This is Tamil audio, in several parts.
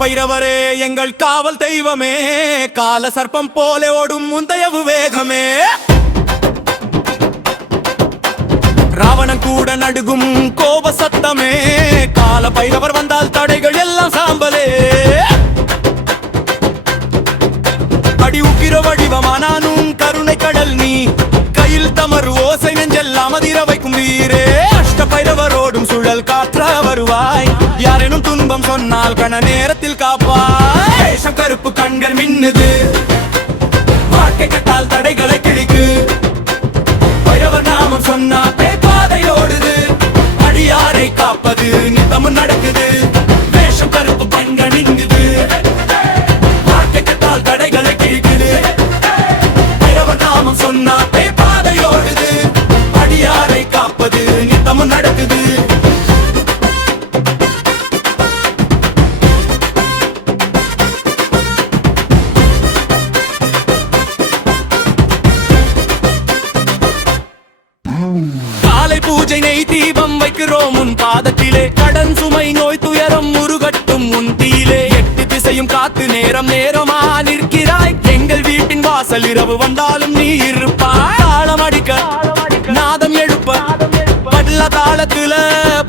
பைரவரே எங்கள் காவல் தெய்வமே, கால சர்ப்பம் போல ஓடும் முந்தைய வேகமே. ராவணன் கூட நடுகும் கோப சத்தமே, கால பைரவர் வந்தால் தடைகள் எல்லாம் சாம்பலே. அடி உக்கிர வடிவமானானும் கருணை கடல் நீ, கையில் தமர் ஓசை நெஞ்செல்லாம் அதிர வைக்கும் வீரே. அஷ்ட பைரவரோடும் சுழல் காற்ற வருவாய், யாரேனும் துன்பம் சொன்னால் கண நேரத்தில் காப்பாய். வேஷம் கருப்பு கண்கள் மின்னுது, வாழ்க்கை கட்டால் தடைகளை கிழிக்கு. பைரவர் நாமம் சொன்னா பாதை ஓடுது, அடியாரை காப்பது நித்தமும் நடக்குது. வேஷம் கருப்பு கண்கள் மின்னுது, வாழ்க்கை கட்டால் தடைகளை கிழிக்குது. பைரவர் நாமம் சொன்னா பாதை ஓடுது, அடியாரை காப்பது நித்தமும் நடக்குது. காலை பூஜை நெய் தீபம் வைக்கிறோம் உன் பாதத்திலே, கடன் சுமை நோய் துயரம் முருகட்டும் உன் தீயிலே. எட்டு திசையும் காத்து நேரம் நேரமா நிற்கிறாய், எங்கள் வீட்டின் வாசல் இரவு வந்தாலும் நீ இருப்பாய். தாளம் அடிக்க நாதம் எழுப்ப பல்ல தாளத்துல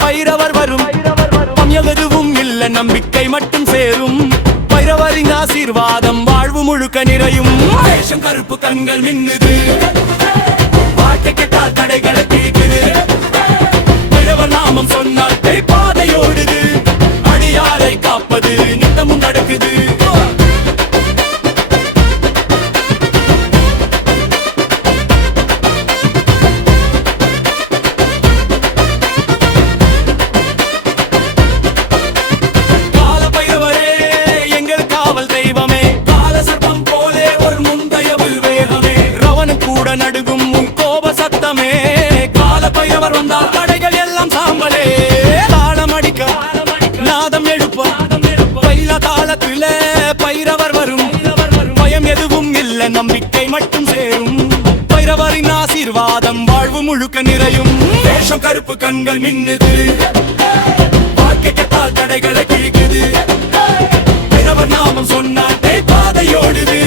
பைரவர் வரும், எதுவும் இல்ல நம்பிக்கை மட்டும் சேரும். பைரவரின் ஆசீர்வாதம் வாழ்வு முழுக்க நிறையும். வேஷம் கருப்பு கண்கள் மின்னுது, வாழ்க்கை கெட்டால் தடைகளை கேட்குது. பைரவர் நாமம் சொன்னால் பாதை ஓடுது, அடியாரை காப்பது நித்தமும் நடக்குது. கால பைரவரே எங்கள் காவல் தெய்வமே, கால சர்ப்பம் போலே ஒரு முந்தைய வேகமே. ரவணன் கூட நடுகும் கோப சத்தமே, கால பைரவர் வந்தால் தடைகள் எல்லாம் சாம்பலே. தாளம் அடிக்க நாதம் எழுப்ப பைல தாளத்துல பைரவர் வரும், பயம் எதுவும் இல்ல நம்பிக்கை மட்டும் சேரும். பைரவரின் ஆசீர்வாதம் வாழ்வு முழுக்க நிறையும். வேஷம் கருப்பு கண்கள் மின்னுது, வாழ்க்கை கெட்டால் தடைகளை கிழிக்குது. பைரவர் நாமம் சொன்னால் பாதை ஓடுது,